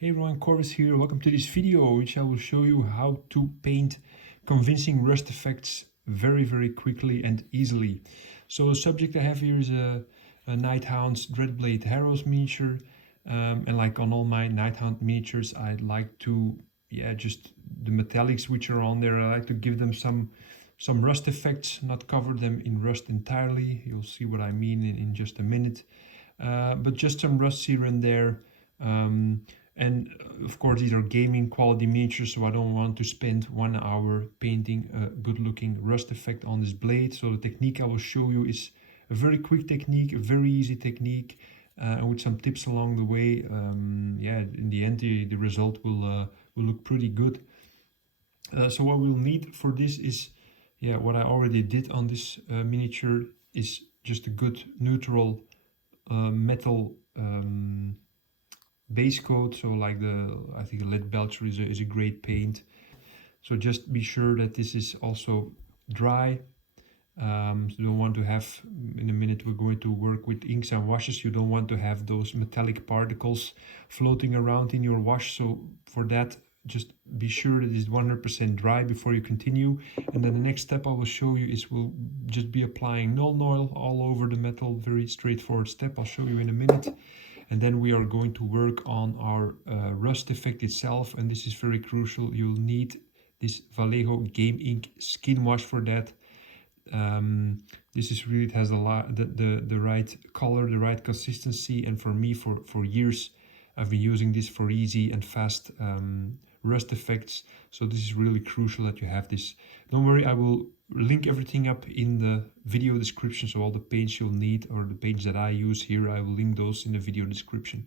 Hey everyone, Corvus here. Welcome to this video, which I will show you how to paint convincing rust effects very quickly and easily. So the subject I have here is a Nighthound's Dreadblade Harrows miniature. And like on all my Nighthound miniatures, I like to, just the metallics which are on there, I like to give them some rust effects, not cover them in rust entirely. You'll see what I mean in just a minute. But just some rust here and there. And of course these are gaming quality miniatures, so I don't want to spend 1 hour painting a good looking rust effect on this blade. So the technique I will show you is a very quick technique, a very easy technique, and with some tips along the way. In the end the result will look pretty good. So what we'll need for this is, what I already did on this miniature is just a good neutral metal base coat. So like I think lead belcher is a great paint. So just be sure that this is also dry. So you don't want to have, in a minute we're going to work with inks and washes, you don't want to have those metallic particles floating around in your wash. So for that, just be sure that it's 100% dry before you continue. And then the next step I will show you is we'll just be applying Nuln Oil all over the metal. Very straightforward step, I'll show you in a minute. And then we are going to work on our rust effect itself, and this is very crucial. You'll need this Vallejo Game Ink skin wash for that. This is really, it has a lot, the right color, the right consistency, and for me, for years I've been using this for easy and fast rust effects. So this is really crucial that you have this. Don't worry, I will link everything up in the video description, so all the paints you'll need, or the paints that I use here, I will link those in the video description.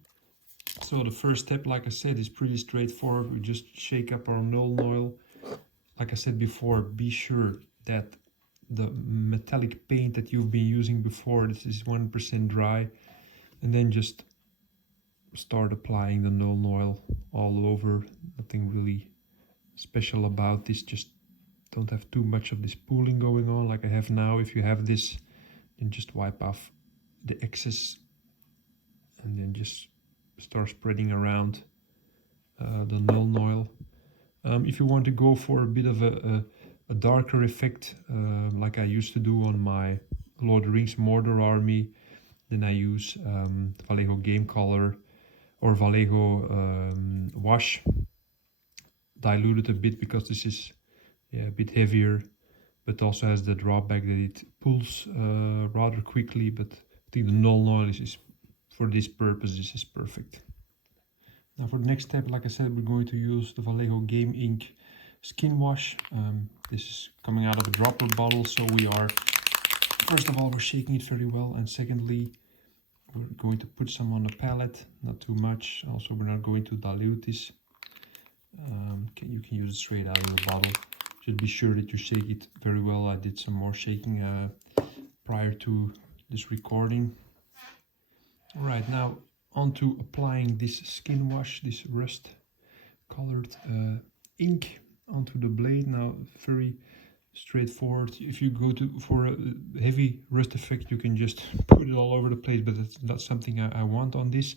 So the first step, like I said, is pretty straightforward. We just shake up our Nuln Oil. Like I said before, be sure that the metallic paint that you've been using before, this is 1% dry, and then just start applying the Nuln Oil all over. Nothing really special about this, just don't have too much of this pooling going on like I have now. If you have this, then just wipe off the excess and then just start spreading around the Nuln Oil. If you want to go for a bit of a darker effect, like I used to do on my Lord of the Rings Mordor army, then I use Vallejo Game Color or Vallejo Wash, diluted a bit because this is a bit heavier, but also has the drawback that it pulls rather quickly. But I think the Nuln Oil is for this purpose, this is perfect. Now for the next step, like I said, we're going to use the Vallejo Game Ink skin wash. This is coming out of a dropper bottle, so we are, first of all, we're shaking it very well, and secondly, we're going to put some on the palette, not too much. Also, we're not going to dilute this. You can use it straight out of the bottle. Just be sure that you shake it very well. I did some more shaking prior to this recording. All right, now onto applying this skin wash, this rust colored ink onto the blade. Now very straightforward. If you go for a heavy rust effect, you can just put it all over the place, but that's not something I want on this.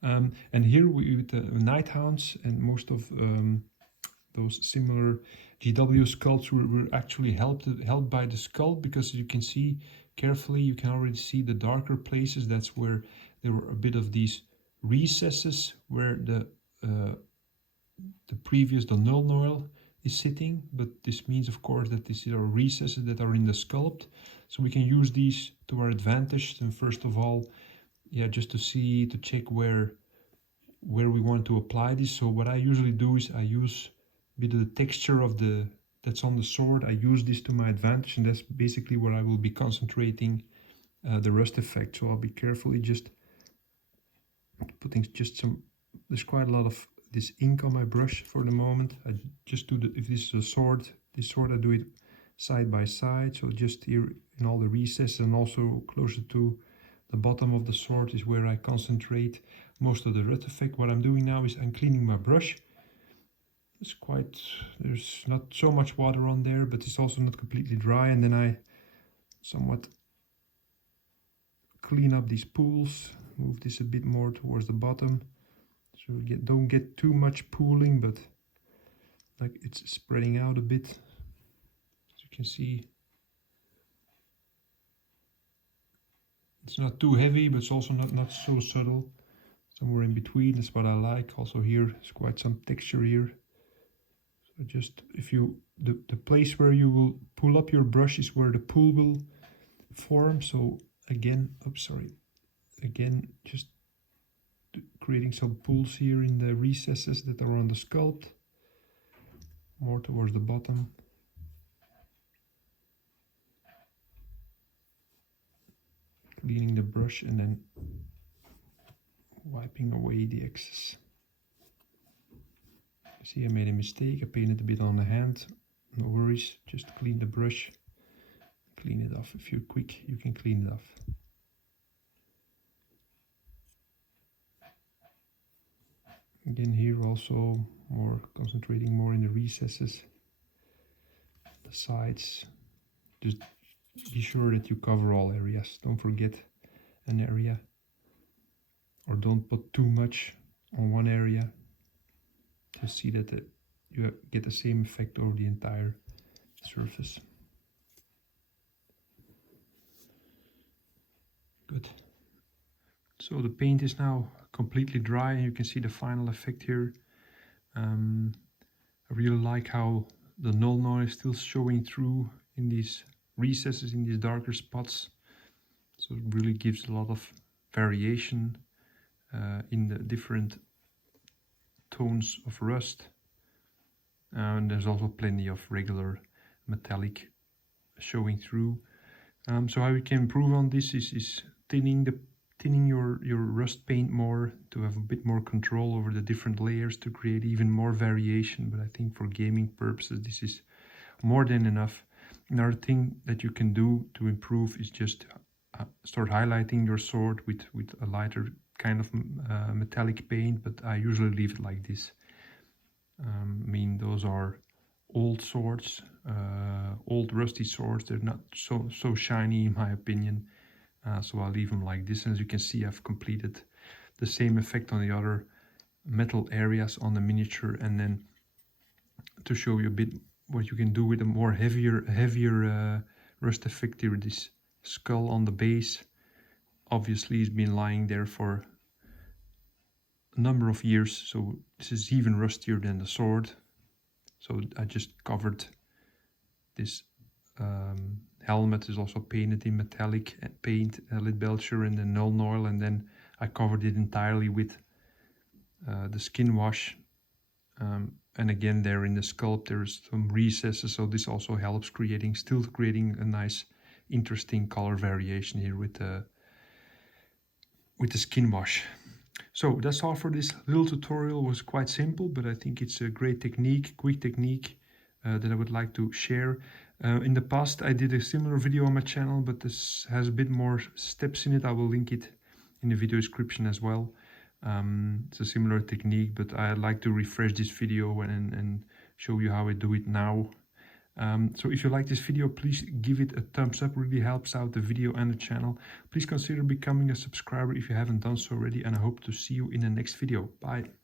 And here with the Nighthounds and most of those similar GW sculpts, were actually helped by the sculpt, because you can see carefully, you can already see the darker places. That's where there were a bit of these recesses where the Nuln Oil is sitting, but this means of course that these are recesses that are in the sculpt, so we can use these to our advantage. And first of all, just to check where we want to apply this. So what I usually do is I use a bit of the texture of that's on the sword. I use this to my advantage, and that's basically where I will be concentrating the rust effect. So I'll be carefully just putting just some, there's quite a lot of this ink on my brush for the moment. I just do if this is a sword, this sword, I do it side by side. So just here in all the recesses, and also closer to the bottom of the sword is where I concentrate most of the rust effect. What I'm doing now is I'm cleaning my brush. There's not so much water on there, but it's also not completely dry. And then I somewhat clean up these pools, move this a bit more towards the bottom. So don't get too much pooling, but like it's spreading out a bit. As you can see, it's not too heavy, but it's also not so subtle. Somewhere in between is what I like. Also here, there's quite some texture here. So just if you, the place where you will pull up your brush is where the pool will form. So again, again, just creating some pools here in the recesses that are on the sculpt, more towards the bottom. Cleaning the brush and then wiping away the excess. See, I made a mistake. I painted a bit on the hand. No worries, just clean the brush, clean it off. If you're quick, you can clean it off. Again, here also more concentrating more in the recesses, the sides. Just be sure that you cover all areas. Don't forget an area, or don't put too much on one area to see that you get the same effect over the entire surface. Good. So the paint is now completely dry, and you can see the final effect here. I really like how the null noise is still showing through in these recesses, in these darker spots. So it really gives a lot of variation in the different tones of rust. And there's also plenty of regular metallic showing through. So how we can improve on this is thinning your rust paint more, to have a bit more control over the different layers, to create even more variation. But I think for gaming purposes this is more than enough. Another thing that you can do to improve is just start highlighting your sword with a lighter kind of metallic paint, but I usually leave it like this. I mean, those are old swords, old rusty swords. They're not so shiny in my opinion, so I'll leave them like this. And as you can see, I've completed the same effect on the other metal areas on the miniature. And then to show you a bit what you can do with a more heavier rust effect here, this skull on the base obviously has been lying there for a number of years, so this is even rustier than the sword. So I just covered this helmet is also painted in metallic paint, Lit Belcher and then null oil, and then I covered it entirely with the skin wash. And again, there in the sculpt there's some recesses, so this also helps still creating a nice interesting color variation here with the skin wash. So that's all for this little tutorial. It was quite simple, but I think it's a great technique, quick technique that I would like to share. In the past I did a similar video on my channel, but this has a bit more steps in it. I will link it in the video description as well. It's a similar technique, but I'd like to refresh this video and show you how I do it now. So if you like this video, please give it a thumbs up. It really helps out the video and the channel. Please consider becoming a subscriber if you haven't done so already, and I hope to see you in the next video. Bye.